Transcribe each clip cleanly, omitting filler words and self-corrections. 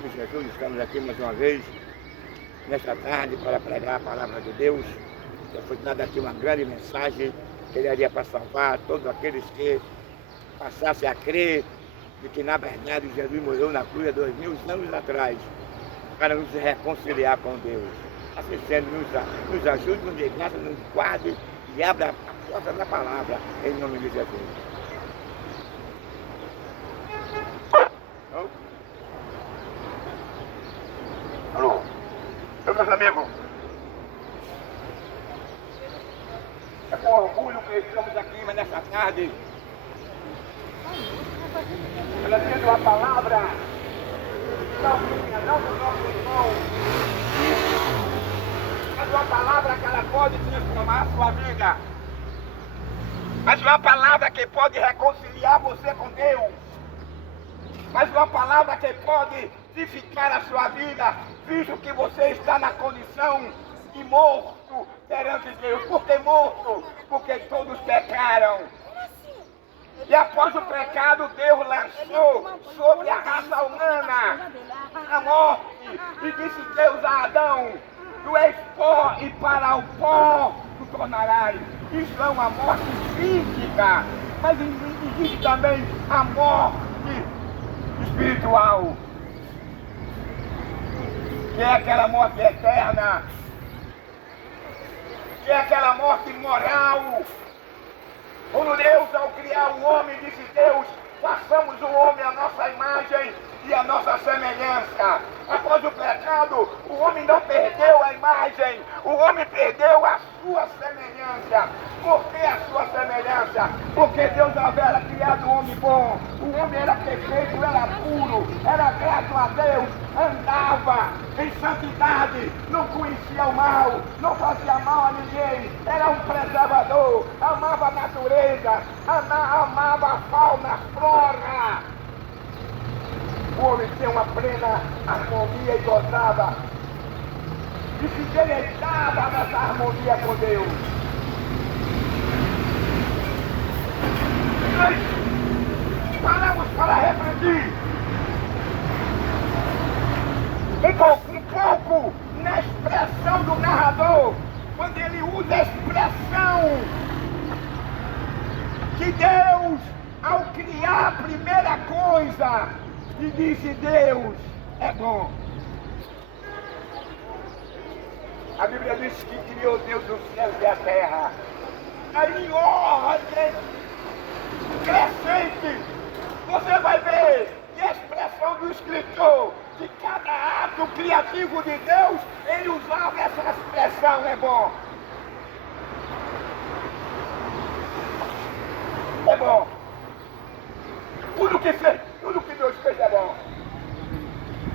nome de Jesus, estamos aqui mais uma vez, nesta tarde, para pregar a palavra de Deus. Já foi dada aqui uma grande mensagem que ele haria para salvar todos aqueles que passassem a crer de que, na verdade, Jesus morreu na cruz há 2000 anos atrás, para nos reconciliar com Deus. Assim sendo, nos ajude, nos dê graça, nos guarde e abra a porta da palavra, em nome de Jesus. Alô? Meus amigos, é com orgulho que estamos aqui nessa tarde, trazendo a palavra, não minha, não do nosso irmão, mas uma palavra que ela pode transformar a sua vida, mas uma palavra que pode reconciliar você com Deus, mas uma palavra que pode vivificar a sua vida, visto que você está na condição de morto perante Deus. Por que morto? Porque todos pecaram. E após o pecado, Deus lançou sobre a raça humana a morte. E disse Deus a Adão: tu és pó e para o pó tu tornarás. Isso é uma morte física, mas existe também a morte espiritual, que é aquela morte eterna, que é aquela morte moral. Quando Deus, ao criar o homem, disse: Deus, façamos o homem à nossa imagem e à nossa semelhança. Após o pecado, o homem não perdeu a imagem, o homem perdeu a sua semelhança. Por que a sua semelhança? Porque Deus havia criado o homem bom, o homem era perfeito, era puro, era grato a Deus, andava em santidade, não conhecia o mal, não fazia mal a ninguém, era um preservador, amava a natureza, amava a fauna, a flora. O homem tem uma plena harmonia e gozava e se deleitava nessa harmonia com Deus. Nós paramos para refletir um pouco na expressão do narrador, quando ele usa a expressão que Deus, ao criar a primeira coisa, e disse: Deus é bom. A Bíblia diz que criou Deus os céus e a terra. Aí em ordem crescente, você vai ver que a expressão do escritor, de cada ato criativo de Deus, ele usava essa expressão: é bom. É bom. Tudo que fez, tudo que Deus fez é bom.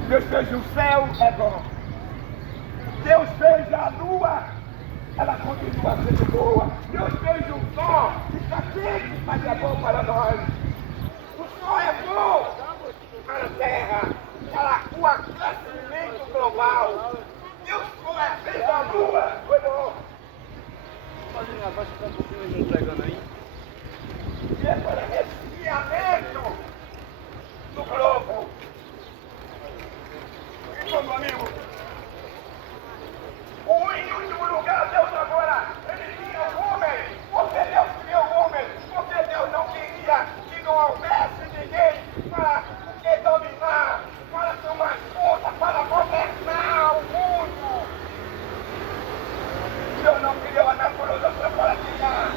Deus fez o céu, é bom. Deus fez a lua, ela continua sendo boa. Deus fez o sol, está quente, mas é bom para nós. O sol é bom para a terra, para o aquecimento global. Deus fez a lua, foi bom. Fazendo abaixo, está um pouquinho entregando aí. E é para resfriamento do globo. Então, meu amigo, em último lugar, Deus agora, ele tinha o homem. Porque Deus criou o homem, porque Deus não queria que não houvesse ninguém para que dominar, para tomar conta, para governar o mundo. Deus não criou a natureza só para criar.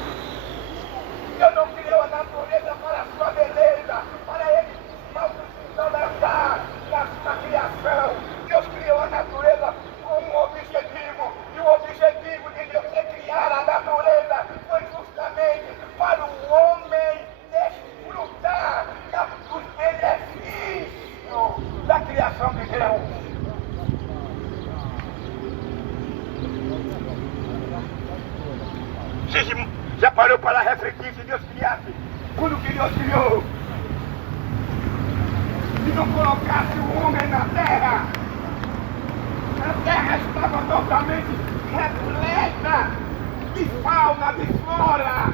Deus não criou a natureza para a sua beleza, para ele não precisar levar na sua criação. Deus criou a natureza com um objetivo, e o objetivo de Deus ter criado a natureza foi justamente para o homem desfrutar dos benefícios da criação de Deus. Você já parou para refletir se Deus criasse? Quando que Deus criou? Se não colocasse o homem na terra, a terra estava totalmente repleta de fauna, de flora.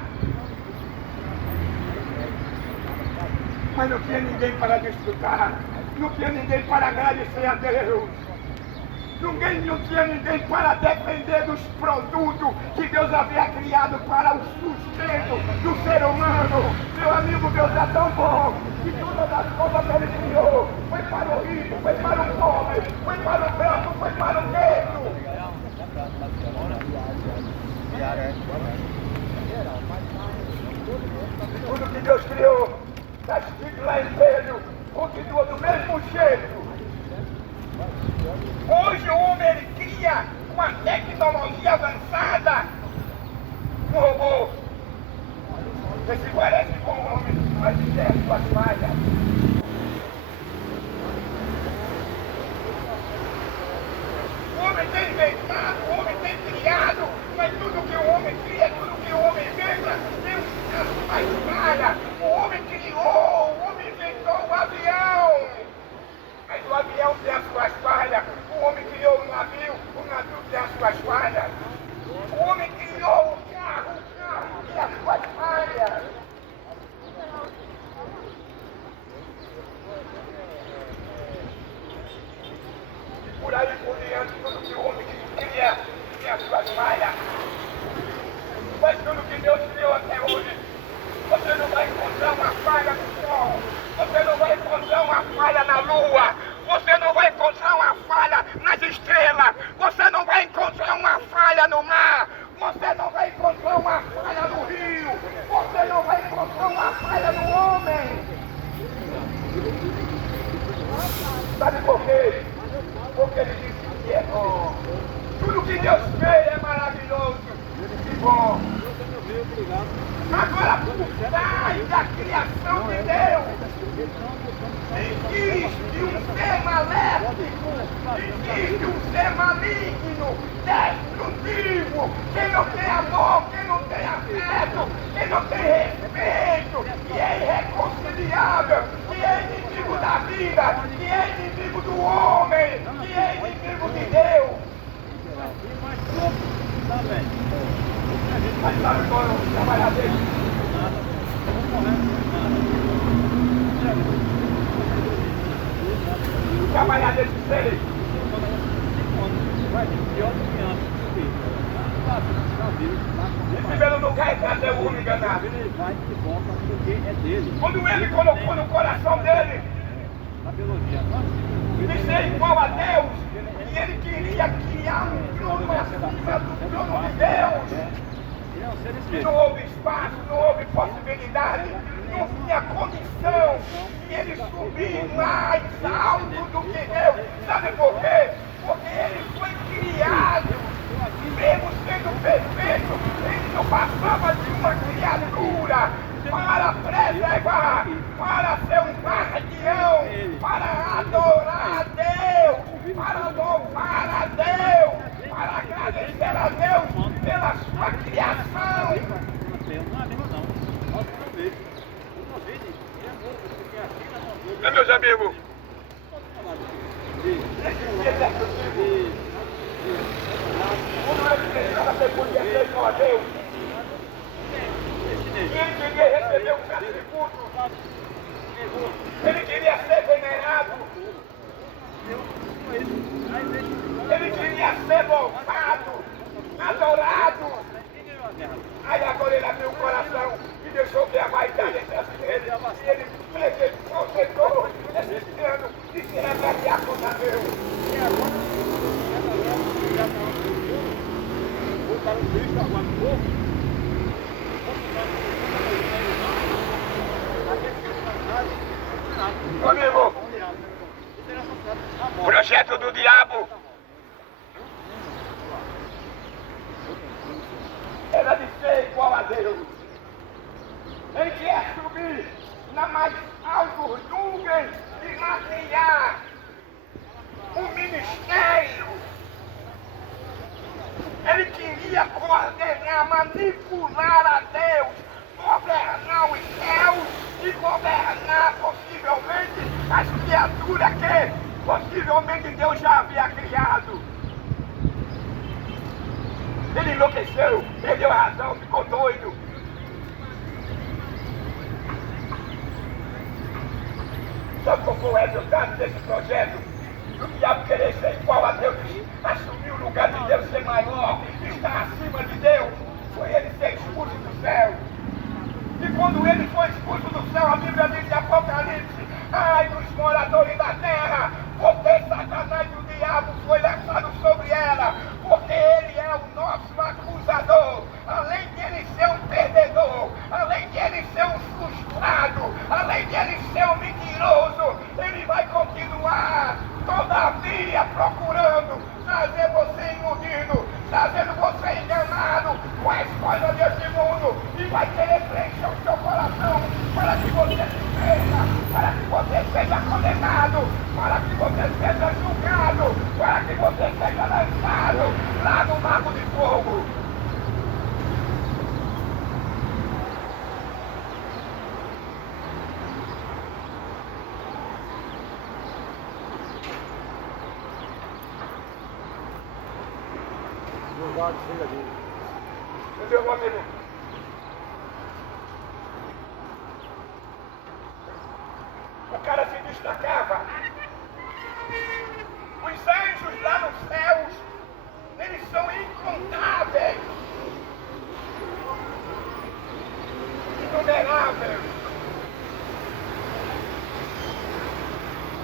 Mas não tinha ninguém para desfrutar. não tinha ninguém para agradecer a Deus. Não tinha ninguém para depender dos produtos que Deus havia criado para o sustento do ser humano. Meu amigo, Deus é tão bom que todas as coisas que Ele criou foi para o rico, foi para o pobre, foi para o branco, foi para o negro. Tudo que Deus criou, está escrito lá em Pedro, continua do mesmo jeito. Hoje o homem ele cria uma tecnologia avançada, um robô que se parece com o homem, mas tem suas falhas. O homem tem inventado, o homem tem criado, mas tudo que o homem cria, tudo que o homem inventa, tem uma falha. O homem criou, o homem inventou o avião, mas o avião tem as suas falhas. O homem criou o navio tem as suas falhas. O homem criou o carro tem as suas falhas. E por aí por diante, tudo que o homem cria tem as suas falhas. Mas tudo que Deus criou até hoje, você não vai encontrar uma falha no sol, você não vai encontrar uma falha na lua, você não vai encontrar uma falha nas estrelas, você não vai encontrar uma falha no mar, você não vai encontrar uma falha no rio, você não vai encontrar uma falha no homem. Sabe por quê? Porque Ele disse que é bom. Tudo que Deus fez é maravilhoso e bom. Agora, por trás da criação de Deus, existe um ser maléfico, existe um ser maligno, destrutivo, que não tem amor, que não tem afeto, que não tem respeito, que é irreconciliável, que é inimigo da vida, que é inimigo do homem, que é inimigo de Deus. Mas sabe qual é o trabalhar dele? O trabalhar desse ser. Esse primeiro lugar é trazer o homem enganado. Quando ele colocou no coração dele de ser igual a Deus, e ele queria criar um trono acima do trono de Deus. Não houve espaço, não houve possibilidade, não tinha condição de ele subir mais alto do que Deus. Sabe por quê? Porque ele foi criado, mesmo sendo perfeito, ele não passava de uma criatura para preservar, para ser um guardião, para adorar a Deus, para louvar a Deus, para agradecer a Deus pela sua criação. Meus amigos, quando ele pensava que podia ser igual a Deus, ele queria receber um atributo, ele queria ser venerado, ele queria ser louvado, adorado. Aí agora ele abriu o coração e deixou que a vaidade entrasse nele. E ele concentrou esse ano de se reverenciar contra Deus. E agora já está voltaram o Cristo agora no povo. Amigo, projeto do diabo era de ser igual a Deus. Ele quer subir na mais altas nuvens e lá criar um ministério. Ele queria coordenar, manipular a Deus, governar os céus e governar possivelmente as criaturas que possivelmente Deus já havia criado. Ele enlouqueceu, perdeu a razão, ficou doido. Sabe qual foi o resultado desse projeto? O diabo querer ser igual a Deus, assumir o lugar de Deus, ser maior, estar acima de Deus, foi ele ser expulso do céu. E quando ele foi expulso do céu, a Bíblia diz em Apocalipse: ai dos moradores da terra, porque Satanás e o diabo foi lançado sobre ela, porque ele é o nosso acusador. Além de ele ser um perdedor, além de ele ser um frustrado, além de ele ser um mentiroso, ele vai continuar todavia procurando trazer você iludido, trazendo você enganado com as coisas desse mundo, e vai querer preencher o seu coração para que você se perca, para que você seja condenado, para que você seja julgado, para que você seja lançado lá no lago de fogo. Louvado seja Deus. Entendeu, meu amigo? O cara se destacava. Os anjos lá nos céus, eles são incontáveis, inumeráveis.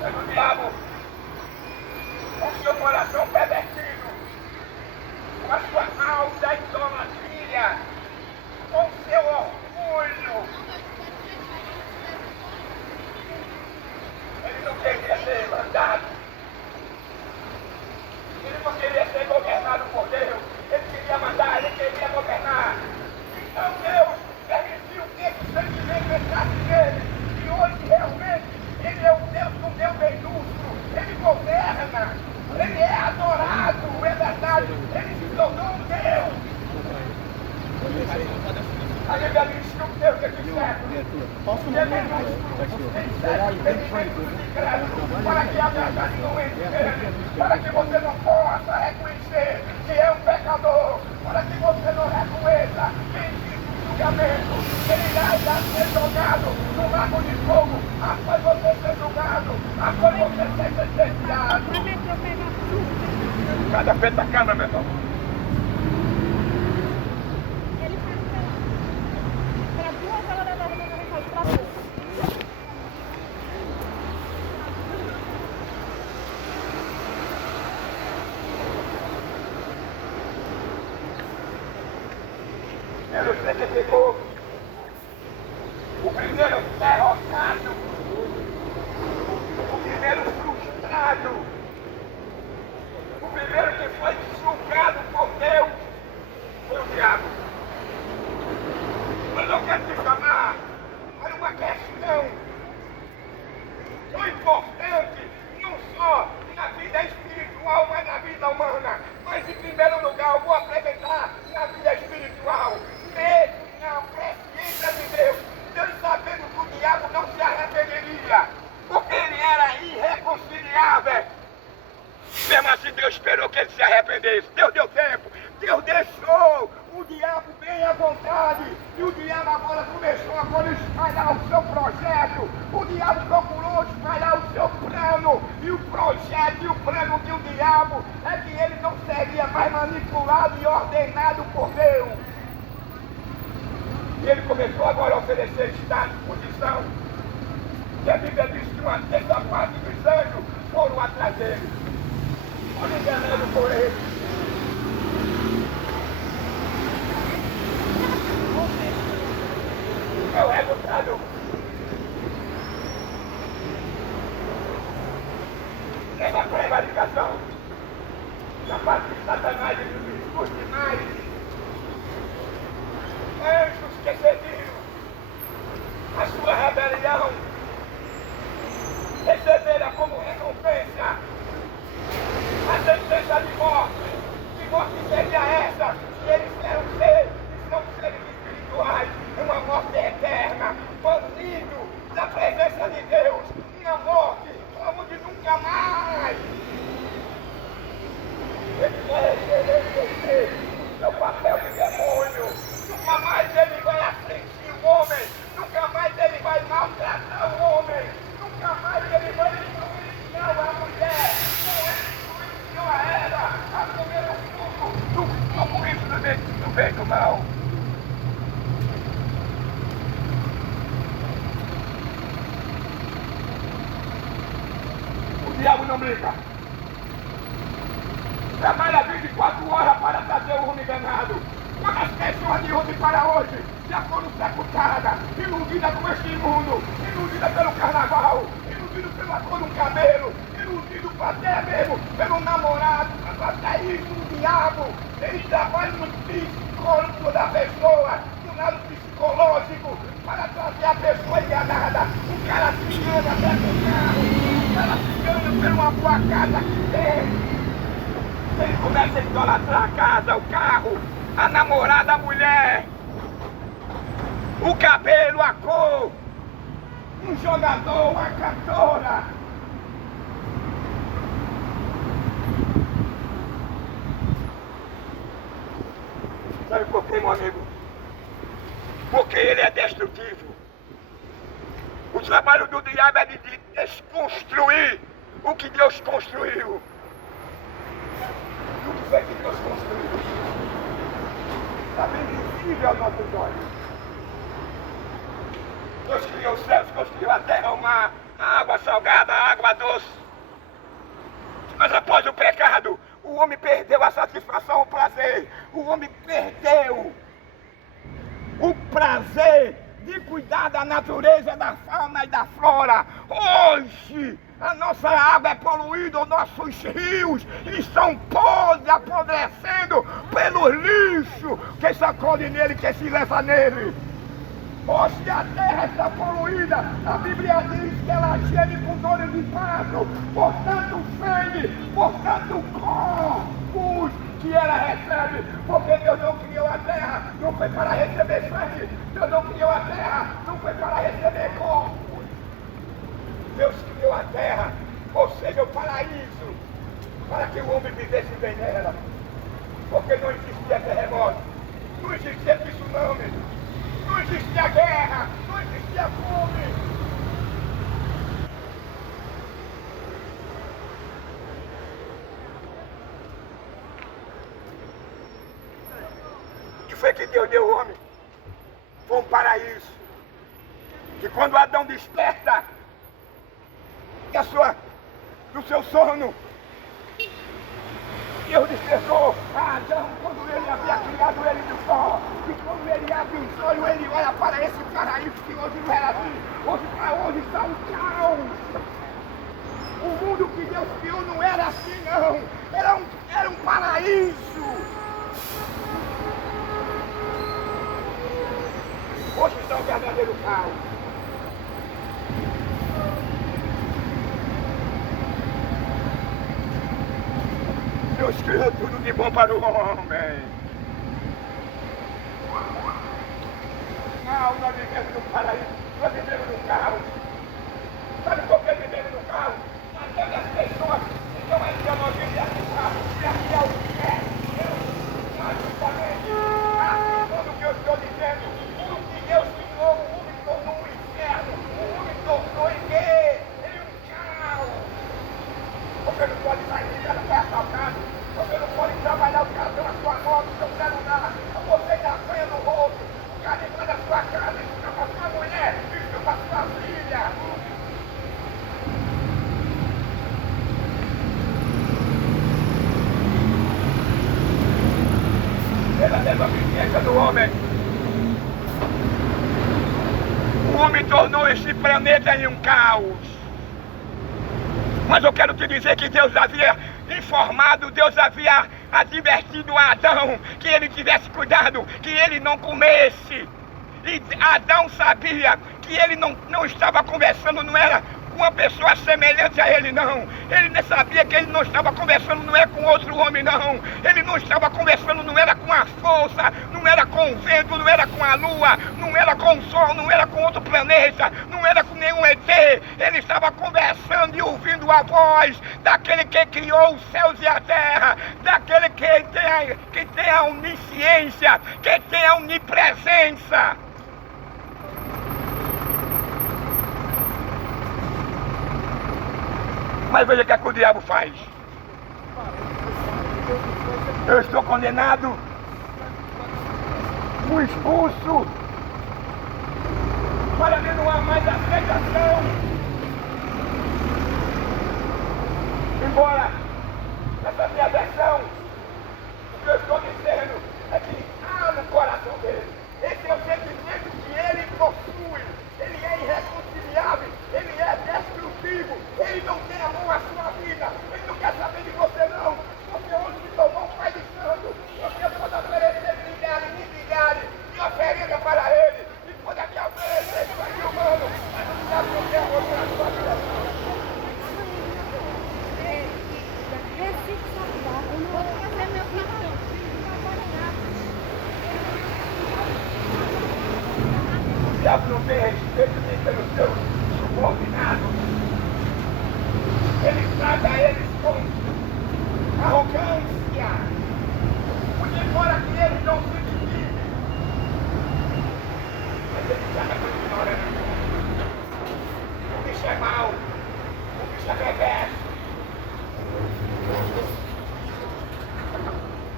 Mas o diabo, com seu coração pervertido, com a sua alta idolatria, com seu orgulho, ele não queria ser mandado, ele não queria ser governado por Deus, ele queria mandar, ele queria governar. Então Deus permitiu que esse sentimento entrasse nele, e hoje realmente ele é o Deus do meu ilustre, ele governa, ele é adorado, é verdade, ele se tornou um Deus. A Bíblia diz que o Deus é de século. Para que a verdade não entre, para que você não possa reconhecer que é um pecador, para que você não reconheça que existe um julgamento, que ele irá ser jogado no lago de fogo, após você ser julgado, após você ser sentenciado. Cada vez da câmera, meu irmão. Ele certificou o primeiro derrotado, o primeiro frustrado, o primeiro que foi julgado por Deus foi o diabo. Mas eu quero te chamar para uma questão tão importante, não só na vida espiritual, mas na vida humana. Mas em primeiro lugar eu vou apresentar na vida espiritual. Mesmo na presciência de Deus, Deus sabendo que o diabo não se arrependeria, porque ele era irreconciliável. Mesmo assim Deus esperou que ele se arrependesse. Deus deu tempo, Deus deixou o diabo bem à vontade, e o diabo agora começou a espalhar o seu projeto. O diabo procurou espalhar o seu plano, e o projeto e o plano do diabo é que ele não seria mais manipulado e ordenado por Deus. E ele começou agora a oferecer status, posição, que a Bíblia diz que uma terça parte dos anjos foram atrás dele, foram enganados por ele. É o resultado. Essa prevaricação da parte de Satanás e dos discursos demais. Anjos que excediram a sua rebelião receberam como recompensa a sentença de morte. Que morte seria essa? Se eles eram seres, são seres espirituais, uma morte eterna, banido da presença de Deus, uma morte como de nunca mais. Ele vai exercer seu papel de demônio. Nunca mais ele vai afligir o homem, nunca mais ele vai maltratar o homem, nunca mais ele vento mal. O diabo não brinca. Trabalha 24 horas para trazer o homem enganado. Quantas pessoas de ontem para hoje já foram sepultadas, iludidas com este mundo, iludidas pelo carnaval, iludidas pela cor do cabelo, iludidas até mesmo pelo namorado, até isso o diabo. Ele trabalha no psicólogo da pessoa, no lado psicológico, para trazer a pessoa enganada. O cara se engana até com o carro, o cara se engana por uma boa casa que tem. Ele começa a idolatrar a casa, o carro, a namorada, a mulher, o cabelo, a cor, um jogador, uma cantora. Sabe por quê, meu amigo? Porque ele é destrutivo. O trabalho do diabo é de desconstruir o que Deus construiu. O que foi que Deus construiu? Está bem visível aos nossos olhos. Deus criou os céus, Deus criou a terra, o mar, a água salgada, a água doce. Mas após o pecado, o homem perdeu a satisfação, o prazer. O homem perdeu o prazer de cuidar da natureza, da fauna e da flora. Hoje, a nossa água é poluída, os nossos rios estão podres, apodrecendo pelo lixo que sacode nele, que se leva nele. Hoje a terra está poluída, a Bíblia diz que ela geme com dores de parto, por tanto sangue, por tanto corpos que ela recebe, porque Deus não criou a terra, não foi para receber sangue, Deus não criou a terra, não foi para receber corpos. Deus criou a terra, ou seja, o paraíso, para que o homem vivesse bem nela, porque não existia terremoto, não existia tsunami, não existia guerra, não existia fome. O que foi que Deus deu ao homem? Foi um paraíso. Que quando Adão desperta do seu sono, Deus despertou a Adão quando ele havia criado ele do pó. E quando ele abre os olhos, ele olha para esse paraíso que hoje não era assim. Hoje está um caos. O mundo que Deus criou não era assim, não. Era um paraíso. Hoje está um verdadeiro caos. Deus criou tudo de bom para o homem. Não, nós vivemos no paraíso, nós vivemos no caos. Sabe por que vivemos no caos? Nós temos as pessoas que têm uma ideologia de acusar, de criar o que é Deus, magicamente. Tudo o que eu estou dizendo, tudo que Deus criou, o homem tornou um inferno, o homem tornou em quê? Ele é um caos. Você não pode sair de casa para assaltar. Você não pode trabalhar, o cara pela sua moto, seu celular, você dá banho no rosto, o cara entra na sua casa, fica com a sua mulher, fica com a sua filha. Pela desobediência do homem, o homem tornou este planeta em um caos. Mas eu quero te dizer que Deus havia informado, Deus havia advertido a Adão que ele tivesse cuidado, que ele não comesse. E Adão sabia que ele não estava conversando, não era com uma pessoa semelhante a ele, não. Ele sabia que ele não estava conversando, não é com outro homem, não. Ele não estava conversando, não era com a força, não era com o vento, não era com a lua, não era com o sol, não era com outro planeta, não era com nenhum ET. Ele estava conversando e ouvindo a voz daquele que criou os céus e a terra, daquele que tem a onisciência, que tem a onipresença. Mas veja o que o diabo faz. Eu estou condenado fui expulso. Para mim não há mais aceitação. Embora essa minha versão, o que eu estou dizendo é que há no coração dele. Esse é o sentimento que ele possui. Ele é irreconciliável, ele é destrutivo, ele não tem amor à sua vida, ele não quer saber de você não. Você hoje se tornou um pai de santo, você pode oferecer milhares de oferenda para ele, e pode até oferecer sangue humano, mas não sabe o que é amor na sua vida. O diabo não tem respeito nem pelos seus subordinados. Ele trata eles com arrogância. Porque embora que ele não se divide, mas ele trata com ignorância. O bicho é mau, o bicho é perverso.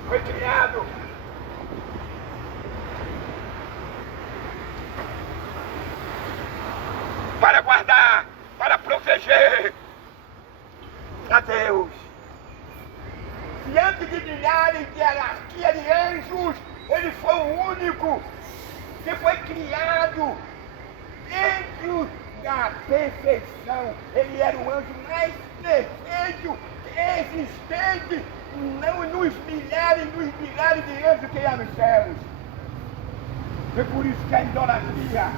Foi criado para guardar, para proteger a Deus. Diante de milhares de hierarquia de anjos, ele foi o único que foi criado dentro da perfeição. Ele era o anjo mais perfeito existente, não nos milhares de anjos que há nos céus. Foi por isso que a idolatria,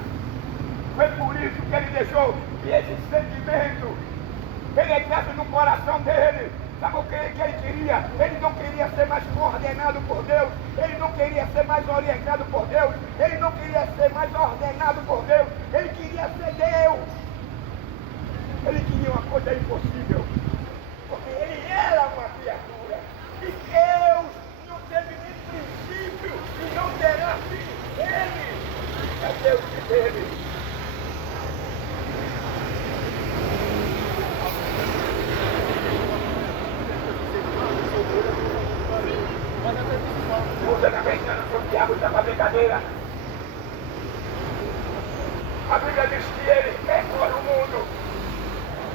foi por isso que ele deixou que esse sentimento penetrasse no coração dele. Sabe o que ele queria? Ele não queria ser mais coordenado por Deus, ele não queria ser mais orientado por Deus, ele não queria ser mais ordenado por Deus, ele queria ser Deus. Ele queria uma coisa impossível, porque ele era uma criatura, e Deus não teve nem princípio e não terá fim. Ele é Deus que teve. Você está pensando que o diabo está com a brincadeira? A Bíblia diz que ele percorre o mundo.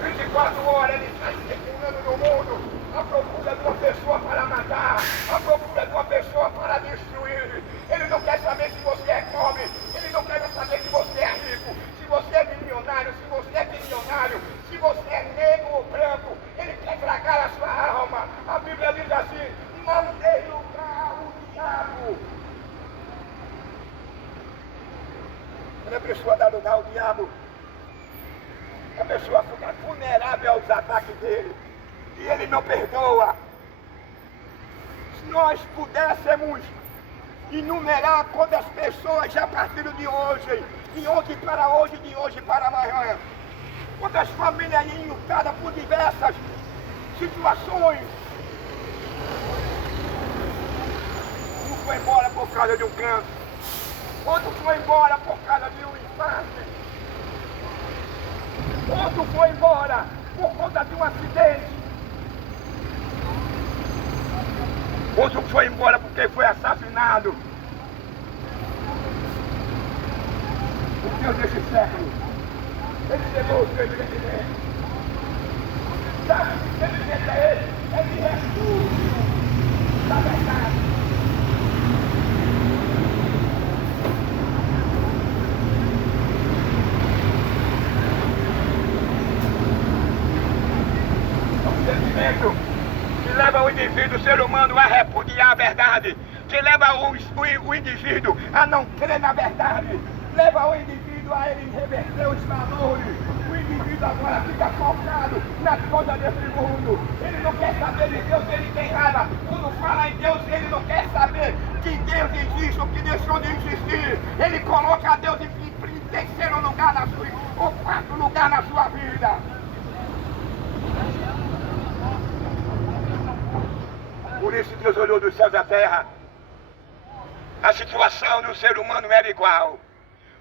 24 horas ele está circulando no mundo à procura de uma pessoa para matar, à procura de uma pessoa para destruir. Ele não quer saber se você é pobre, ele não quer saber se você é rico, se você é milionário, se você é bilionário, se você é negro ou branco. Ele quer tragar a sua alma. A Bíblia diz assim: não dê lugar ao diabo. Quando a pessoa dá lugar ao diabo, a pessoa fica vulnerável aos ataques dele, e ele não perdoa. Se nós pudéssemos enumerar quantas pessoas já partiram de hoje, de ontem para hoje, de hoje para amanhã, quantas famílias enlutadas por diversas situações, um foi embora por causa de um câncer, outro foi embora por causa de um infarto, outro foi embora por conta de um acidente, outro foi embora porque foi assassinado. O Deus desse século, ele chegou o seu entendimento. Sabe o que entendimento é esse? É de refúgio da verdade. Que leva o indivíduo, o ser humano, a repudiar a verdade, que leva o indivíduo a não crer na verdade, leva o indivíduo a ele reverter os valores. O indivíduo agora fica focado nas coisas desse mundo, ele não quer saber de Deus, ele tem raiva. Quando fala em Deus, ele não quer saber que Deus existe ou que deixou de existir. Ele coloca Deus em terceiro lugar ou quarto lugar na sua vida. Por isso Deus olhou dos céus à terra. A situação do ser humano era igual.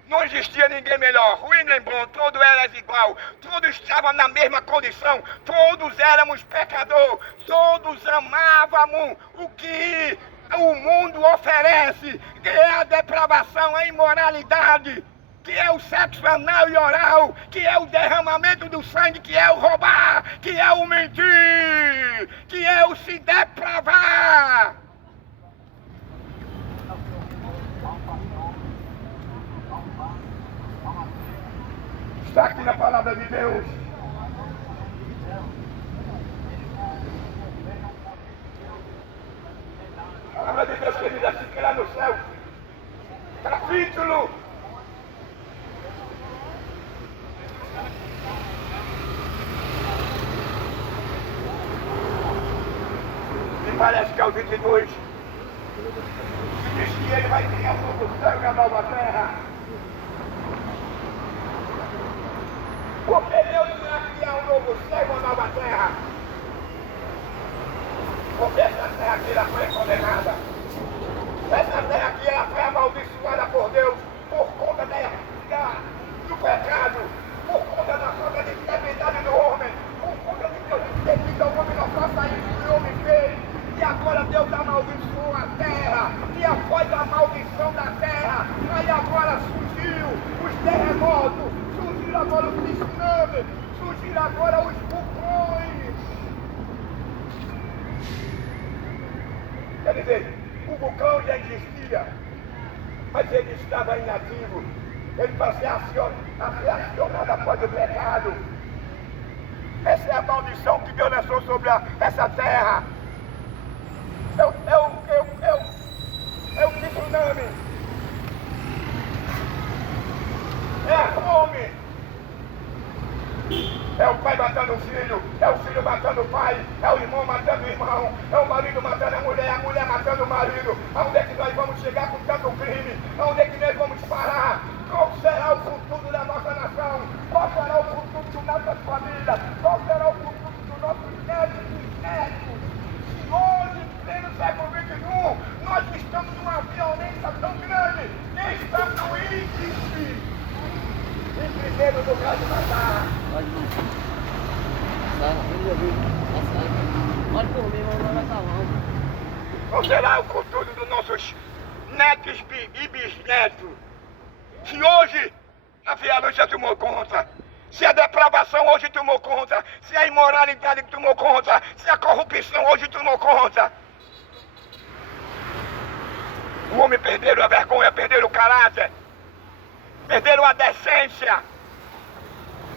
Não existia ninguém melhor, ruim nem bom, todos eram igual. Todos estavam na mesma condição. Todos éramos pecadores. Todos amávamos o que o mundo oferece, que é a depravação, a imoralidade, que é o sexo anal e oral, que é o derramamento do sangue, que é o roubar, que é o mentir, que é o se depravar. Está aqui na palavra de Deus. A palavra de Deus, querida, assim que lá no céu, capítulo 22, diz que ele vai criar um novo céu e a nova terra. Porque Deus não vai criar um novo céu e uma nova terra. Porque essa terra aqui ela foi condenada. Essa terra aqui ela foi amaldiçoada por Deus por conta do pecado, por conta da falta de fidelidade do homem, por conta de Deus ter dito ao homem não faça isso que o homem fez. E agora Deus amaldiçoou a terra, e após a maldição da terra, aí agora surgiu os terremotos, surgiram agora os tsunamis, surgiram agora os vulcões. Quer dizer, o vulcão já existia, mas ele estava inativo. Ele vai ser acionado após o pecado. Essa é a maldição que Deus lançou sobre essa terra. É o tsunami. É a fome. É o pai matando o filho, é o filho matando o pai, é o irmão matando o irmão, é o marido matando a mulher matando o marido. Aonde é que nós vamos chegar com tanto crime? Aonde é que nós vamos parar? Qual será o futuro da nossa nação? Qual será o futuro da nossa família? Qual será o futuro dos nossos netos e netos? Se hoje, pleno século XXI, nós estamos numa violência tão grande, que estamos no índice, em primeiro lugar de matar. Pode não. Pode por mim, mas não vai acabando. Qual será o futuro dos nossos netos e bisnetos? Se hoje a violência tomou conta, se a depravação hoje tomou conta, se a imoralidade tomou conta, se a corrupção hoje tomou conta. O homem perderam a vergonha, perderam o caráter, perderam a decência.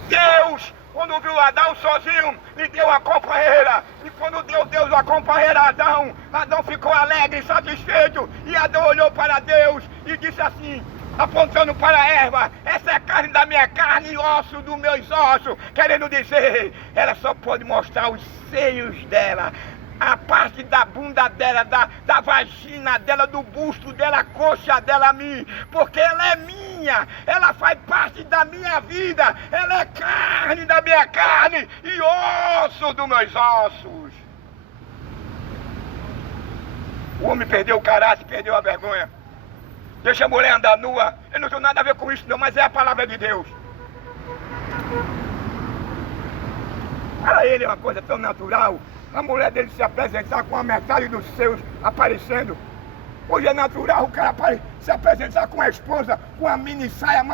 Deus, quando viu Adão sozinho, lhe deu uma companheira. E quando deu Deus a companheira a Adão, Adão ficou alegre e satisfeito. E Adão olhou para Deus e disse assim, apontando para a erva, essa é carne da minha carne e osso dos meus ossos. Querendo dizer, ela só pode mostrar os seios dela, a parte da bunda dela, da vagina dela, do busto dela, a coxa dela a mim, porque ela é minha, ela faz parte da minha vida, ela é carne da minha carne e osso dos meus ossos. O homem perdeu o caráter, perdeu a vergonha. Deixa a mulher andar nua. Eu não tenho nada a ver com isso não, mas é a palavra de Deus. Para ele é uma coisa tão natural, a mulher dele se apresentar com a metade dos seus aparecendo. Hoje é natural o cara se apresentar com a esposa, com a mini saia,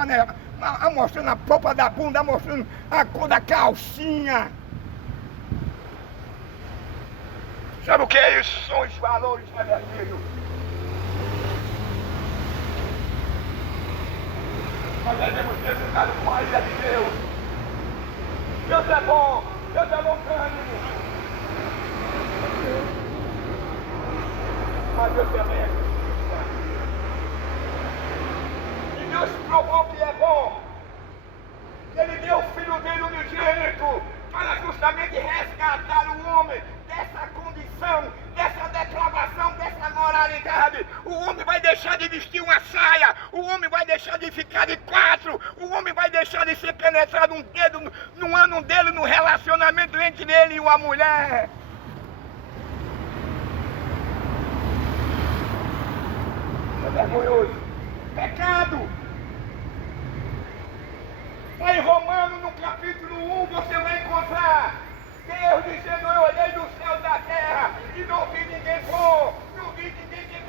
mostrando a polpa da bunda, mostrando a cor da calcinha. Sabe o que é isso? São os valores revertidos. Nós devemos ter ficado com a ilha de Deus. Deus é bom, Deus é longânimo. Mas Deus também é justiça. E Deus provou que é bom. Ele deu o filho dele unigênito para justamente resgatar o homem dessa condição, dessa depravação, dessa moralidade. O homem vai deixar de vestir uma saia, o homem vai deixar de ficar de quatro, o homem vai deixar de ser penetrado um dedo no ano dele, no relacionamento entre ele e uma mulher. É vergonhoso. Pecado. Em Romanos, no capítulo 1, você vai encontrar Deus dizendo, eu olhei do céu da terra e não vi ninguém bom, não vi ninguém que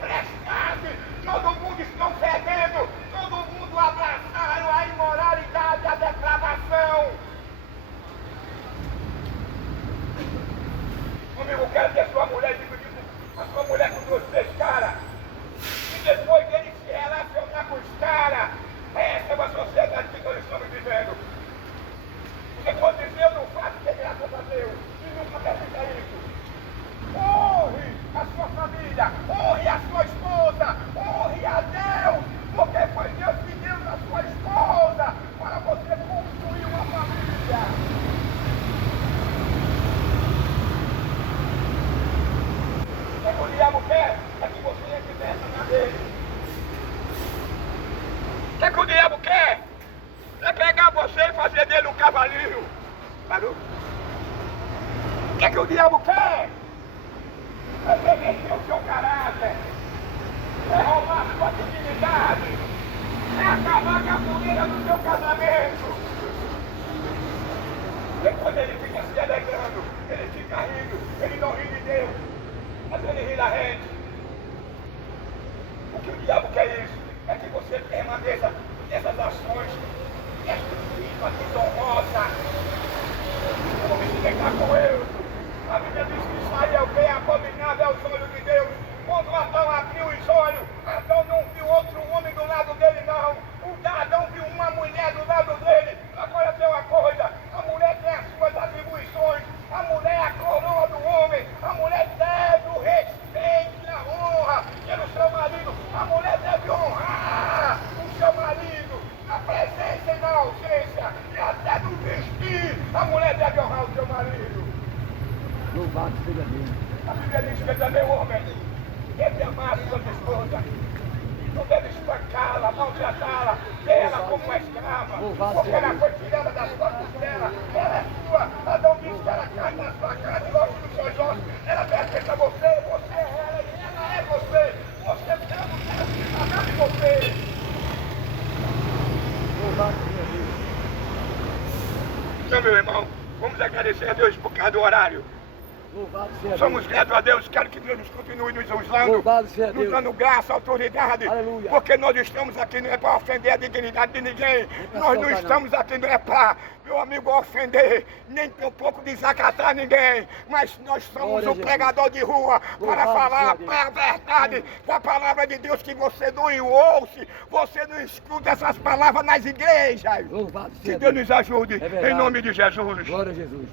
que vou dizer, eu não faço, que graças a Deus. E nunca permita isso. Honre a sua família, honre a sua esposa, honre a Deus, porque foi Deus que deu a sua esposa para você construir uma família. O que o diabo quer é que você entre dentro na dele. O que o diabo quer é pegar você e fazer dele um cavalinho. Parou? O que o diabo quer? É perverter o seu caráter, é roubar a sua dignidade, é acabar com a família do seu casamento. Depois ele fica se alegrando, ele fica rindo, ele não ri de Deus, mas ele ri da gente. O que o diabo quer isso? É que você permaneça nessas ações destrutivas, desonrosas. Como me explicar com eu? A Bíblia diz que Israel é o bem abominável aos olhos de Deus. Quando Adão abriu os olhos, Adão não viu outro homem do lado dele, não. Adão viu uma mulher do lado dele. Agora tem uma coisa, a mulher tem as suas atribuições. A mulher é a coroa do homem. A mulher deve o respeito e a honra pelo seu marido. A mulher deve honrar o seu marido na presença e na ausência. E até no vestir, a mulher deve honrar o seu marido. Louvado seja Deus. A Bíblia diz que também o homem deve amar a sua esposa. Não deve espancá-la, maltratá-la, ter ela como uma escrava. Porque ela foi tirada da sua costela. Ela é sua. Adão disse que ela cai na sua carne e ossos dos seus ossos. Ela pertence a você, você é ela e ela é você. Você ama o Deus que você. Louvado seja Deus. Então, meu irmão, vamos agradecer a Deus por causa do horário. Louvado seja Somos Deus. gratos a Deus, quero que Deus nos continue nos usando, Louvado seja nos Deus. dando graça, autoridade, Aleluia. porque nós estamos aqui não é para ofender a dignidade de ninguém, nós não estamos aqui não é para, meu amigo, ofender, nem tampouco desacatar ninguém, mas nós somos Glória a um Jesus. pregador de rua para Louvado falar seja Deus. a verdade da palavra de Deus, que você não ouça, você não escuta essas palavras nas igrejas. Louvado Que seja Deus Deus. nos ajude, É verdade. em nome de Jesus. Glória a Jesus.